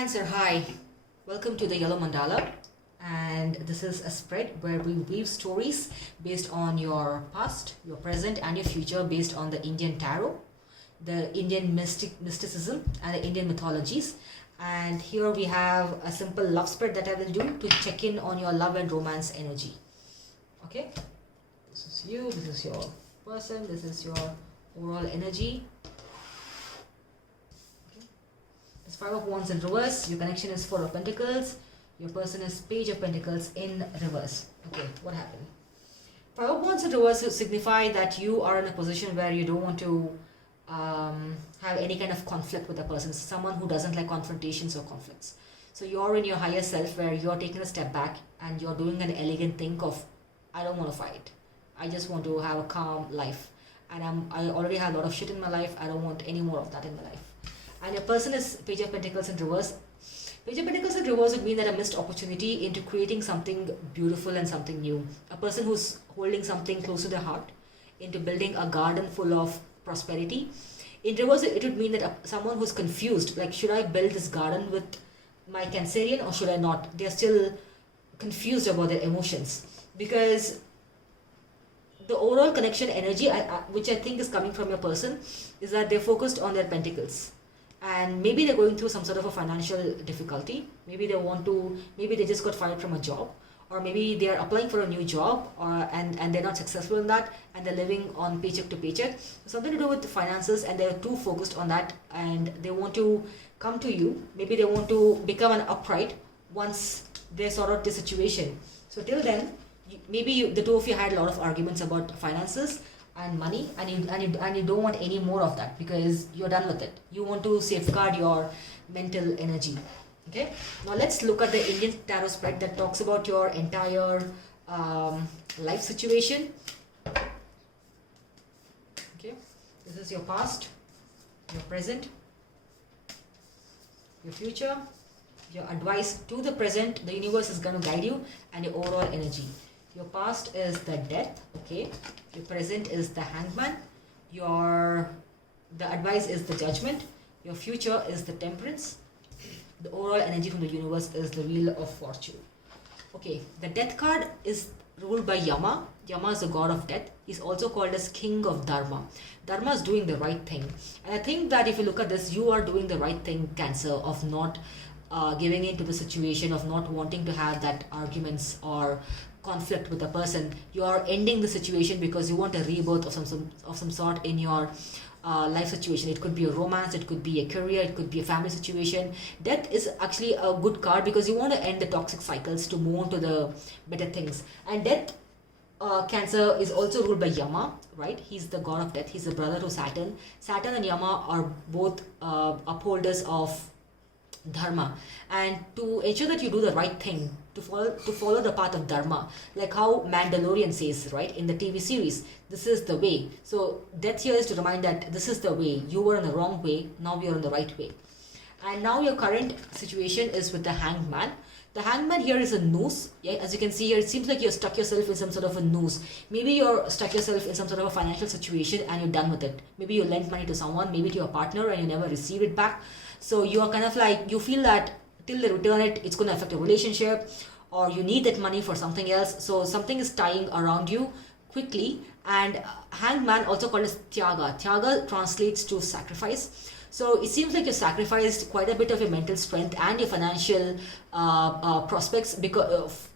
Cancer, hi. Welcome to the Yellow Mandala, and this is a spread where we weave stories based on your past, your present, and your future based on the Indian tarot, the Indian mysticism, and the Indian mythologies. And here we have a simple love spread that I will do to check in on your love and romance energy. Okay, this is you, this is your person, this is your overall energy. It's Five of Wands in reverse. Your connection is Four of Pentacles. Your person is Page of Pentacles in reverse. Okay, what happened? Five of Wands in reverse signify that you are in a position where you don't want to have any kind of conflict with a person. Someone who doesn't like confrontations or conflicts. So you're in your higher self where you're taking a step back and you're doing an elegant thing of, I don't want to fight. I just want to have a calm life. And I already have a lot of shit in my life. I don't want any more of that in my life. And your person is Page of Pentacles in reverse. Page of Pentacles in reverse would mean that a missed opportunity into creating something beautiful and something new. A person who's holding something close to their heart, into building a garden full of prosperity. In reverse, it would mean that someone who's confused, like, should I build this garden with my Cancerian or should I not? They're still confused about their emotions. Because the overall connection energy, which I think is coming from your person, is that they're focused on their pentacles. And maybe they're going through some sort of a financial difficulty. Maybe they just got fired from a job, or maybe they're applying for a new job, and they're not successful in that, and they're living on paycheck to paycheck. Something to do with the finances, and they're too focused on that, and they want to come to you. Maybe they want to become an upright once they sort out the situation. So till then, maybe the two of you had a lot of arguments about finances and money, and you don't want any more of that because you're done with it. You want to safeguard your mental energy. Okay, now let's look at the Indian tarot spread that talks about your entire life situation. Okay, this is your past, your present, your future, your advice to the present. The universe is going to guide you, and your overall energy. Your past is the Death, okay. Your present is the Hangman. The advice is the Judgment. Your future is the Temperance. The overall energy from the universe is the Wheel of Fortune. Okay, the Death card is ruled by Yama. Yama is the god of death. He's also called as King of Dharma. Dharma is doing the right thing. And I think that if you look at this, you are doing the right thing, Cancer, of not giving in to the situation, of not wanting to have that arguments or conflict with a person. You are ending the situation because you want a rebirth of some sort in your life situation. It could be a romance, it could be a career, it could be a family situation. Death is actually a good card because you want to end the toxic cycles to move on to the better things. And Death, Cancer, is also ruled by Yama, right? He's the god of death. He's the brother to Saturn. Saturn and Yama are both upholders of Dharma, and to ensure that you do the right thing, to follow the path of Dharma, like how Mandalorian says, right, in the TV series, this is the way. So Death here is to remind that this is the way. You were in the wrong way, now you're in the right way. And now your current situation is with the Hanged Man. The Hangman here is a noose. Yeah, as you can see here, it seems like you're stuck yourself in some sort of a noose. Maybe you're stuck yourself in some sort of a financial situation and you're done with it. Maybe you lent money to someone, maybe to your partner, and you never receive it back. So you are kind of like, you feel that till they return it, it's going to affect your relationship, or you need that money for something else. So something is tying around you quickly. And Hangman, also called as Tyaga. Tyaga translates to sacrifice. So it seems like you sacrificed quite a bit of your mental strength and your financial prospects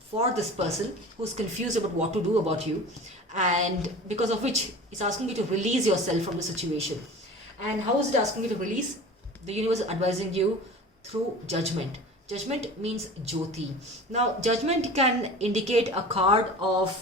for this person who's confused about what to do about you, and because of which it's asking you to release yourself from the situation. And how is it asking you to release? The universe is advising you through Judgment. Judgment means Jyoti. Now, Judgment can indicate a card of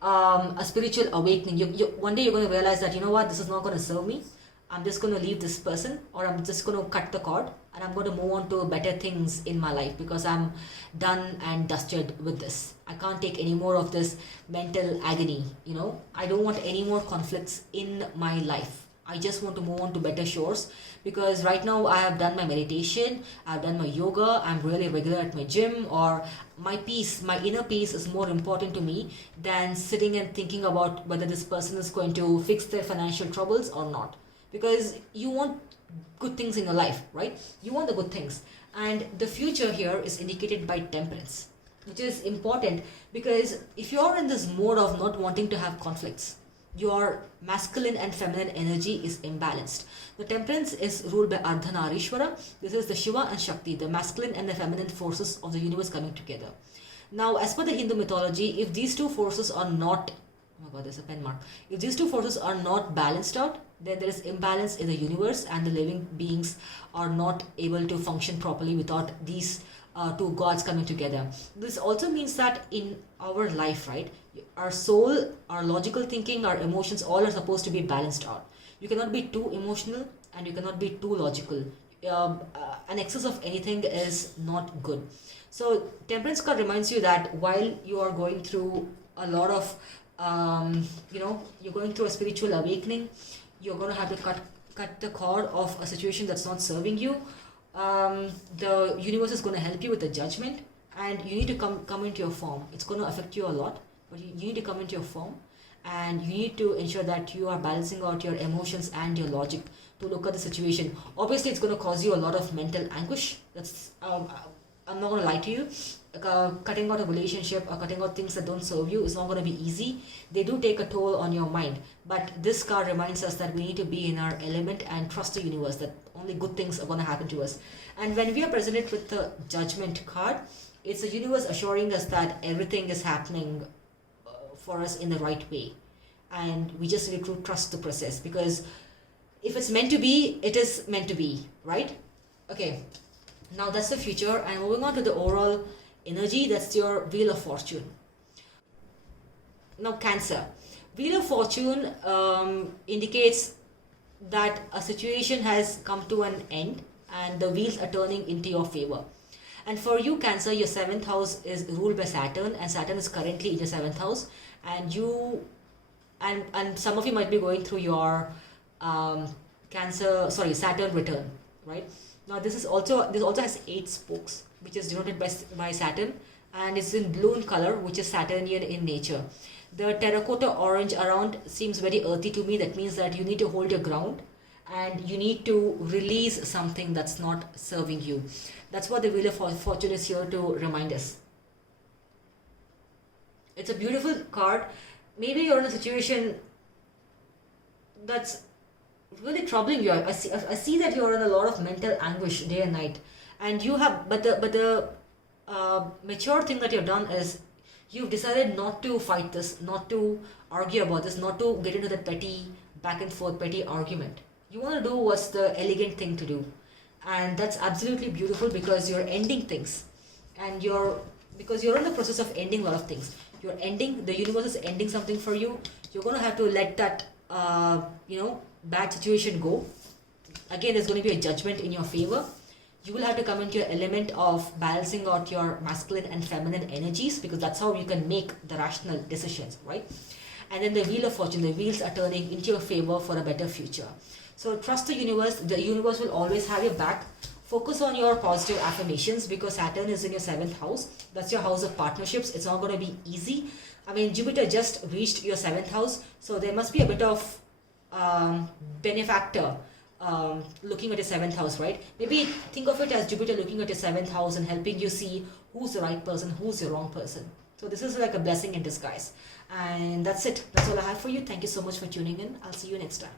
a spiritual awakening. One day you're going to realize that, you know what, this is not going to serve me. I'm just going to leave this person, or I'm just going to cut the cord, and I'm going to move on to better things in my life because I'm done and dusted with this. I can't take any more of this mental agony. You know, I don't want any more conflicts in my life. I just want to move on to better shores, because right now I have done my meditation, I've done my yoga, I'm really regular at my gym, or my peace, my inner peace is more important to me than sitting and thinking about whether this person is going to fix their financial troubles or not. because you want good things in your life, right? You want the good things. And the future here is indicated by temperance, which is important because if you're in this mode of not wanting to have conflicts, your masculine and feminine energy is imbalanced. The temperance is ruled by Ardhanarishwara. This is the Shiva and Shakti, the masculine and the feminine forces of the universe coming together. Now, as per the Hindu mythology, if these two forces are not, oh my god, there's a pen mark. If these two forces are not balanced out, then there is imbalance in the universe and the living beings are not able to function properly without these two gods coming together. This also means that in our life, right, our soul, our logical thinking, our emotions, all are supposed to be balanced out. You cannot be too emotional and you cannot be too logical. An excess of anything is not good. So temperance card reminds you that while you are going through a lot of you're going through a spiritual awakening, you're going to have to cut the cord of a situation that's not serving you. The universe is going to help you with the judgment, and you need to come into your form. It's going to affect you a lot, but you need to come into your form, and you need to ensure that you are balancing out your emotions and your logic to look at the situation. Obviously, it's going to cause you a lot of mental anguish. That's I'm not going to lie to you. Cutting out a relationship or cutting out things that don't serve you is not going to be easy. They do take a toll on your mind. But this card reminds us that we need to be in our element and trust the universe, that only good things are going to happen to us. And when we are presented with the judgment card, it's the universe assuring us that everything is happening for us in the right way. And we just need to trust the process, because if it's meant to be, it is meant to be, right? Okay. Now that's the future, and moving on to the overall energy, that's your Wheel of Fortune. Now Cancer. Wheel of Fortune indicates that a situation has come to an end and the wheels are turning into your favor. And for you Cancer, your 7th house is ruled by Saturn, and Saturn is currently in your 7th house, and you and some of you might be going through your Saturn return, right? Now this also has 8 spokes, which is denoted by Saturn, and it's in blue in color, which is Saturnian in nature. The terracotta orange around seems very earthy to me. That means that you need to hold your ground and you need to release something that's not serving you. That's what the Wheel of Fortune is here to remind us. It's a beautiful card. Maybe you're in a situation that's really troubling you. I see that you're in a lot of mental anguish day and night, and you have but the mature thing that you've done is you've decided not to fight this, not to argue about this, not to get into that petty back and forth petty argument. You want to do what's the elegant thing to do, and that's absolutely beautiful, because you're ending things, and because you're in the process of ending a lot of things. You're ending, the universe is ending something for you. You're going to have to let that bad situation go. Again, there's going to be a judgment in your favor. You will have to come into your element of balancing out your masculine and feminine energies, because that's how you can make the rational decisions, right? And then the Wheel of Fortune, the wheels are turning into your favor for a better future. So trust the universe. The universe will always have your back. Focus on your positive affirmations, because Saturn is in your 7th house. That's your house of partnerships. It's not going to be easy. I mean, Jupiter just reached your 7th house, so there must be a bit of benefactor looking at your 7th house, right? Maybe think of it as Jupiter looking at your 7th house and helping you see who's the right person, who's the wrong person. So this is like a blessing in disguise. And that's it. That's all I have for you. Thank you so much for tuning in. I'll see you next time.